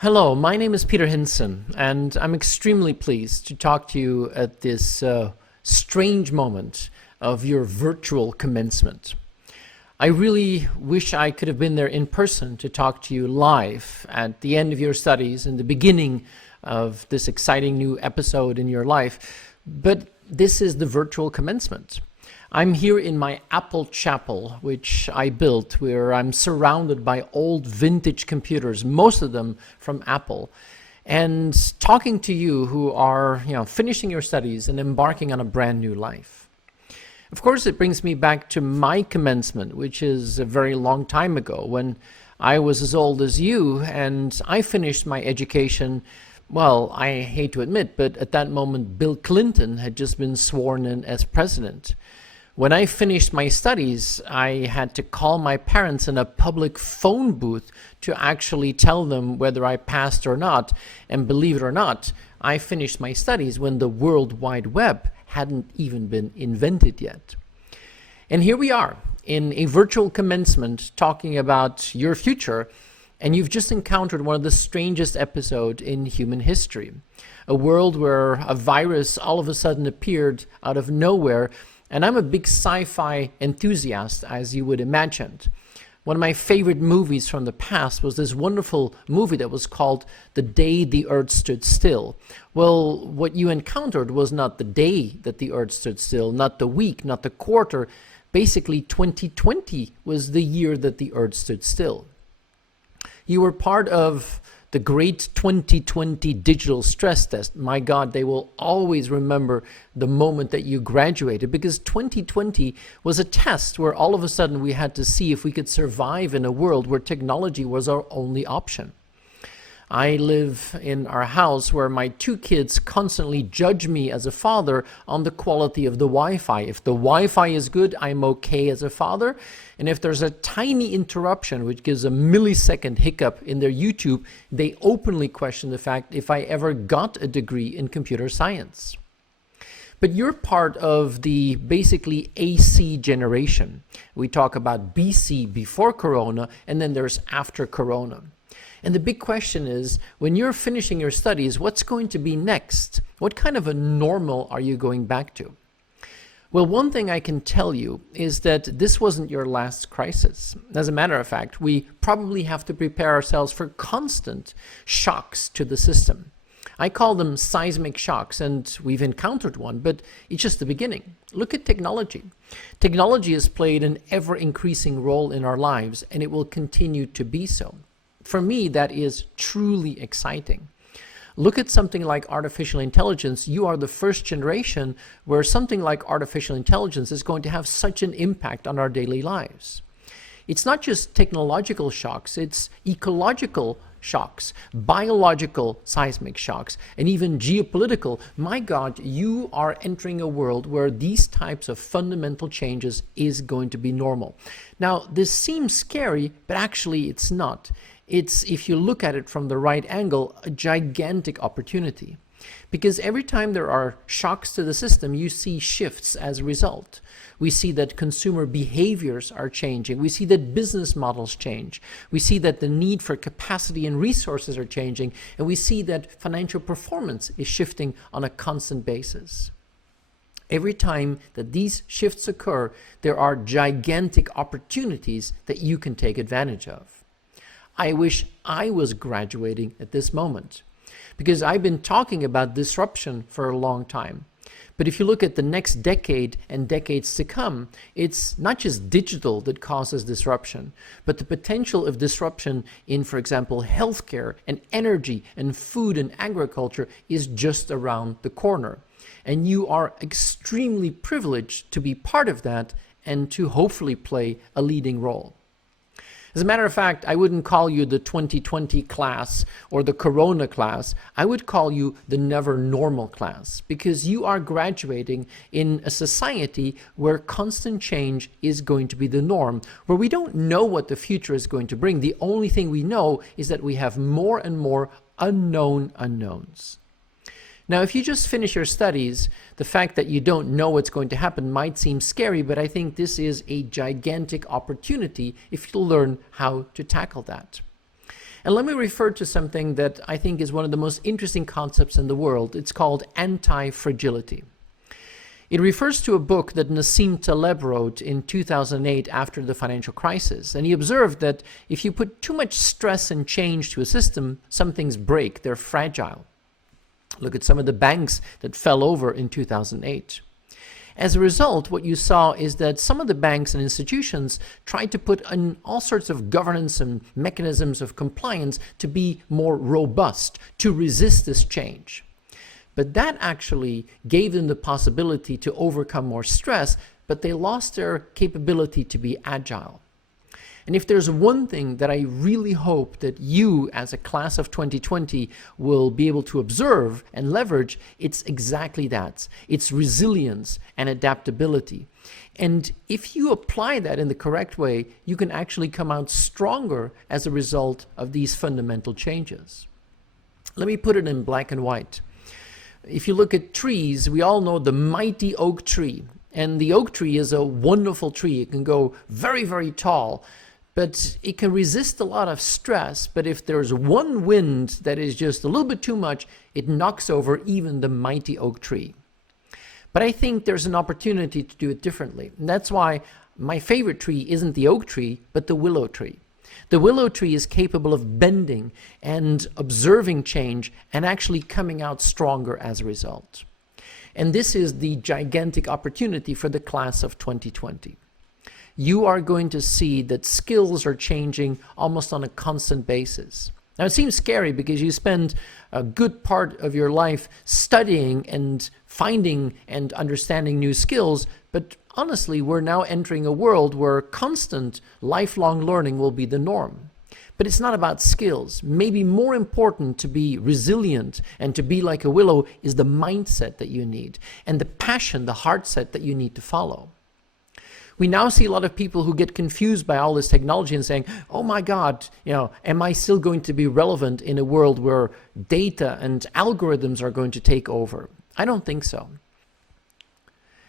Hello, my name is Peter Hinssen, and I'm extremely pleased to talk to you at this strange moment of your virtual commencement. I really wish I could have been there in person to talk to you live at the end of your studies and the beginning of this exciting new episode in your life, but this is the virtual commencement. I'm here in my Apple Chapel, which I built, where I'm surrounded by old vintage computers, most of them from Apple, and talking to you who are, finishing your studies and embarking on a brand new life. Of course, it brings me back to my commencement, which is a very long time ago, when I was as old as you, and I finished my education. Well, I hate to admit, but at that moment, Bill Clinton had just been sworn in as president. When I finished my studies, I had to call my parents in a public phone booth to actually tell them whether I passed or not. And believe it or not, I finished my studies when the World Wide Web hadn't even been invented yet. And here we are in a virtual commencement talking about your future, and you've just encountered one of the strangest episodes in human history. A world where a virus all of a sudden appeared out of nowhere. And I'm a big sci-fi enthusiast, as you would imagine. One of my favorite movies from the past was this wonderful movie that was called The Day the Earth Stood Still. Well, what you encountered was not the day that the Earth stood still, not the week, not the quarter. Basically, 2020 was the year that the Earth stood still. You were part of the great 2020 digital stress test. My God, they will always remember the moment that you graduated, because 2020 was a test where all of a sudden we had to see if we could survive in a world where technology was our only option. I live in our house where my two kids constantly judge me as a father on the quality of the Wi-Fi. If the Wi-Fi is good, I'm okay as a father. And if there's a tiny interruption, which gives a millisecond hiccup in their YouTube, they openly question the fact if I ever got a degree in computer science. But you're part of the basically AC generation. We talk about BC, before Corona, and then there's after Corona. And the big question is, when you're finishing your studies, what's going to be next? What kind of a normal are you going back to? Well, one thing I can tell you is that this wasn't your last crisis. As a matter of fact, we probably have to prepare ourselves for constant shocks to the system. I call them seismic shocks, and we've encountered one, but it's just the beginning. Look at technology. Technology has played an ever-increasing role in our lives, and it will continue to be so. For me, that is truly exciting. Look at something like artificial intelligence. You are the first generation where something like artificial intelligence is going to have such an impact on our daily lives. It's not just technological shocks, it's ecological shocks, biological seismic shocks, and even geopolitical. My God, you are entering a world where these types of fundamental changes is going to be normal. Now, this seems scary, but actually it's not. It's, if you look at it from the right angle, a gigantic opportunity. Because every time there are shocks to the system, you see shifts as a result. We see that consumer behaviors are changing. We see that business models change. We see that the need for capacity and resources are changing. And we see that financial performance is shifting on a constant basis. Every time that these shifts occur, there are gigantic opportunities that you can take advantage of. I wish I was graduating at this moment, because I've been talking about disruption for a long time. But if you look at the next decade and decades to come, it's not just digital that causes disruption, but the potential of disruption in, for example, healthcare and energy and food and agriculture is just around the corner. And you are extremely privileged to be part of that and to hopefully play a leading role. As a matter of fact, I wouldn't call you the 2020 class or the Corona class. I would call you the never normal class, because you are graduating in a society where constant change is going to be the norm, where we don't know what the future is going to bring. The only thing we know is that we have more and more unknown unknowns. Now, if you just finish your studies, the fact that you don't know what's going to happen might seem scary, but I think this is a gigantic opportunity if you learn how to tackle that. And let me refer to something that I think is one of the most interesting concepts in the world. It's called anti-fragility. It refers to a book that Nassim Taleb wrote in 2008 after the financial crisis. And he observed that if you put too much stress and change to a system, some things break, they're fragile. Look at some of the banks that fell over in 2008. As a result, what you saw is that some of the banks and institutions tried to put in all sorts of governance and mechanisms of compliance to be more robust, to resist this change. But that actually gave them the possibility to overcome more stress, but they lost their capability to be agile. And if there's one thing that I really hope that you as a class of 2020 will be able to observe and leverage, it's exactly that. It's resilience and adaptability. And if you apply that in the correct way, you can actually come out stronger as a result of these fundamental changes. Let me put it in black and white. If you look at trees, we all know the mighty oak tree. And the oak tree is a wonderful tree. It can go very, very tall. But it can resist a lot of stress, but if there's one wind that is just a little bit too much, it knocks over even the mighty oak tree. But I think there's an opportunity to do it differently. And that's why my favorite tree isn't the oak tree, but the willow tree. The willow tree is capable of bending and observing change and actually coming out stronger as a result. And this is the gigantic opportunity for the class of 2020. You are going to see that skills are changing almost on a constant basis. Now, it seems scary because you spend a good part of your life studying and finding and understanding new skills, but honestly, we're now entering a world where constant lifelong learning will be the norm. But it's not about skills. Maybe more important to be resilient and to be like a willow is the mindset that you need and the passion, the heart set that you need to follow. We now see a lot of people who get confused by all this technology and saying, oh my God, am I still going to be relevant in a world where data and algorithms are going to take over? I don't think so.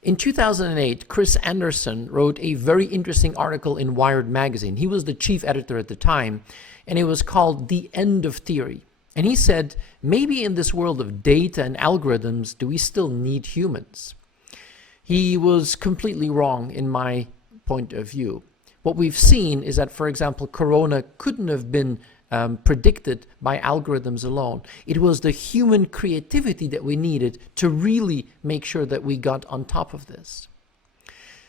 In 2008, Chris Anderson wrote a very interesting article in Wired magazine. He was the chief editor at the time, and it was called The End of Theory. And he said, maybe in this world of data and algorithms, do we still need humans? He was completely wrong in my point of view. What we've seen is that, for example, Corona couldn't have been predicted by algorithms alone. It was the human creativity that we needed to really make sure that we got on top of this.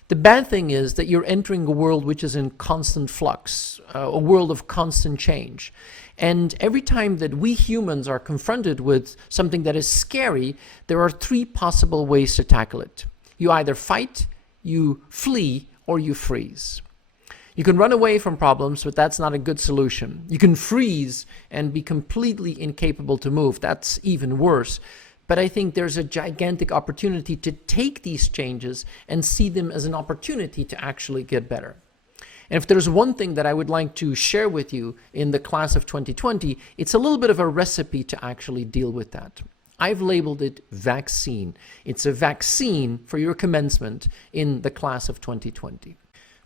The bad thing is that you're entering a world which is in constant flux, a world of constant change. And every time that we humans are confronted with something that is scary, there are three possible ways to tackle it. You either fight, you flee, or you freeze. You can run away from problems, but that's not a good solution. You can freeze and be completely incapable to move. That's even worse. But I think there's a gigantic opportunity to take these changes and see them as an opportunity to actually get better. And if there's one thing that I would like to share with you in the class of 2020, it's a little bit of a recipe to actually deal with that. I've labeled it vaccine. It's a vaccine for your commencement in the class of 2020.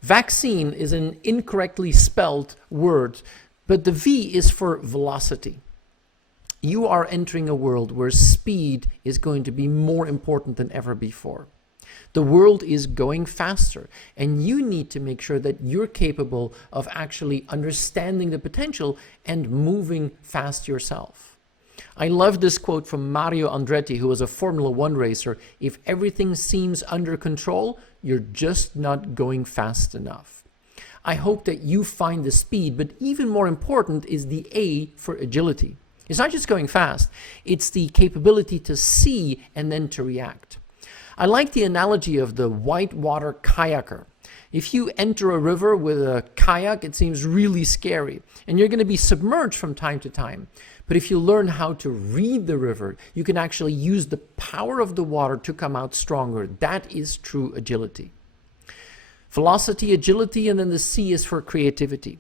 Vaccine is an incorrectly spelled word, but the V is for velocity. You are entering a world where speed is going to be more important than ever before. The world is going faster, and you need to make sure that you're capable of actually understanding the potential and moving fast yourself. I love this quote from Mario Andretti, who was a Formula One racer. If everything seems under control, you're just not going fast enough. I hope that you find the speed, but even more important is the A for agility. It's not just going fast, it's the capability to see and then to react. I like the analogy of the whitewater kayaker. If you enter a river with a kayak, it seems really scary, and you're going to be submerged from time to time. But if you learn how to read the river, you can actually use the power of the water to come out stronger. That is true agility. Velocity, agility, and then the C is for creativity.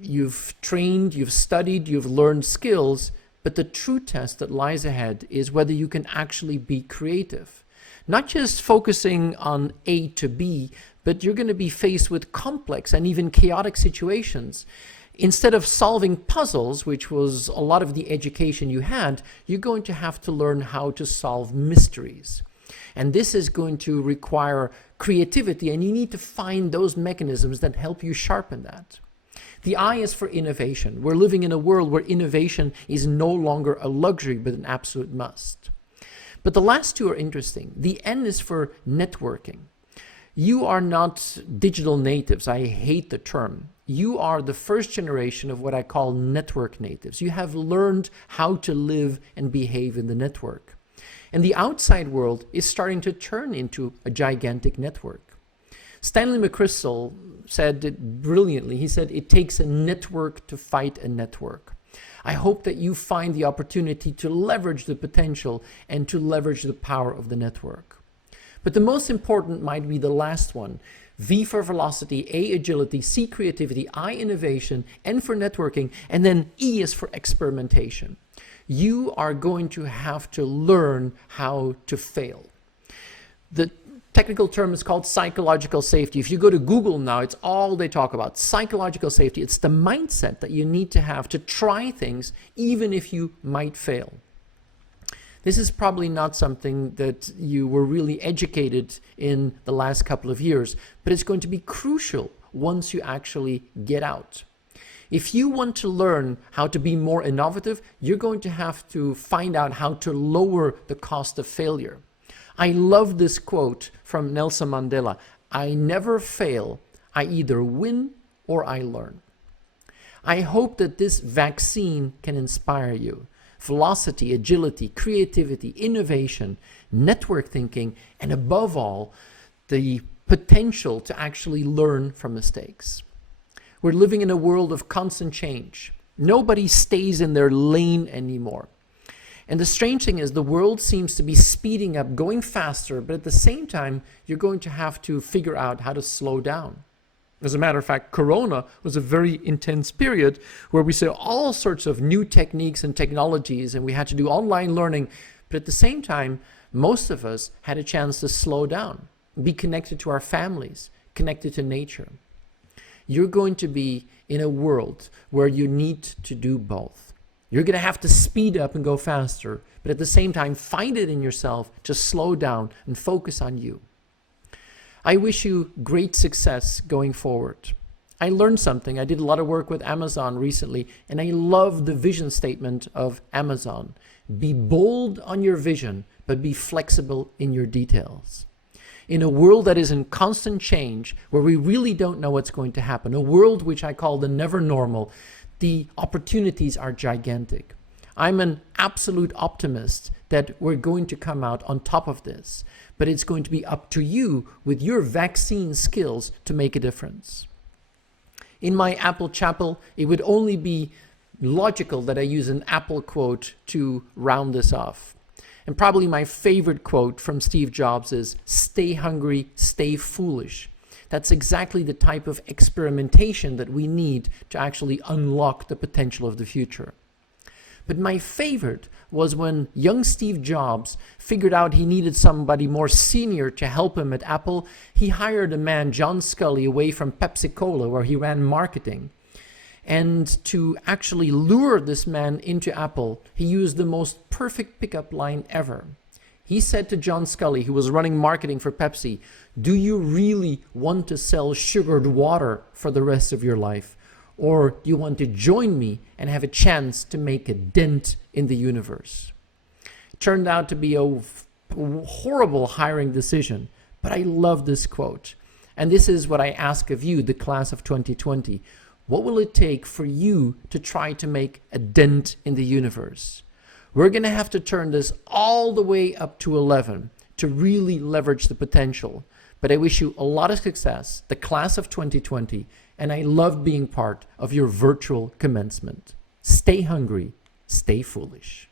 You've trained, you've studied, you've learned skills, but the true test that lies ahead is whether you can actually be creative. Not just focusing on A to B, but you're going to be faced with complex and even chaotic situations. Instead of solving puzzles, which was a lot of the education you had, you're going to have to learn how to solve mysteries. And this is going to require creativity, and you need to find those mechanisms that help you sharpen that. The I is for innovation. We're living in a world where innovation is no longer a luxury, but an absolute must. But the last two are interesting. The N is for networking. You are not digital natives. I hate the term. You are the first generation of what I call network natives. You have learned how to live and behave in the network. And the outside world is starting to turn into a gigantic network. Stanley McChrystal said it brilliantly. He said, it takes a network to fight a network. I hope that you find the opportunity to leverage the potential and to leverage the power of the network. But the most important might be the last one. V for velocity, A agility, C creativity, I innovation, N for networking, and then E is for experimentation. You are going to have to learn how to fail. The technical term is called psychological safety. If you go to Google now, it's all they talk about. Psychological safety. It's the mindset that you need to have to try things even if you might fail. This is probably not something that you were really educated in the last couple of years, but it's going to be crucial once you actually get out. If you want to learn how to be more innovative, you're going to have to find out how to lower the cost of failure. I love this quote from Nelson Mandela. I never fail. I either win or I learn. I hope that this vaccine can inspire you. Velocity, agility, creativity, innovation, network thinking, and above all, the potential to actually learn from mistakes. We're living in a world of constant change. Nobody stays in their lane anymore. And the strange thing is the world seems to be speeding up, going faster, but at the same time, you're going to have to figure out how to slow down. As a matter of fact, Corona was a very intense period where we saw all sorts of new techniques and technologies, and we had to do online learning. But at the same time, most of us had a chance to slow down, be connected to our families, connected to nature. You're going to be in a world where you need to do both. You're going to have to speed up and go faster, but at the same time, find it in yourself to slow down and focus on you. I wish you great success going forward. I learned something. I did a lot of work with Amazon recently, and I love the vision statement of Amazon. Be bold on your vision, but be flexible in your details. In a world that is in constant change, where we really don't know what's going to happen, a world which I call the never normal, the opportunities are gigantic. I'm an absolute optimist that we're going to come out on top of this, but it's going to be up to you with your vaccine skills to make a difference. In my Apple Chapel, it would only be logical that I use an Apple quote to round this off. And probably my favorite quote from Steve Jobs is, "Stay hungry, stay foolish." That's exactly the type of experimentation that we need to actually unlock the potential of the future. But my favorite was when young Steve Jobs figured out he needed somebody more senior to help him at Apple. He hired a man, John Scully, away from Pepsi-Cola, where he ran marketing. And to actually lure this man into Apple, he used the most perfect pickup line ever. He said to John Scully, who was running marketing for Pepsi, "Do you really want to sell sugared water for the rest of your life? Or do you want to join me and have a chance to make a dent in the universe?" It turned out to be a horrible hiring decision, but I love this quote. And this is what I ask of you, the class of 2020. What will it take for you to try to make a dent in the universe? We're going to have to turn this all the way up to 11 to really leverage the potential. But I wish you a lot of success, the class of 2020, and I love being part of your virtual commencement. Stay hungry, stay foolish.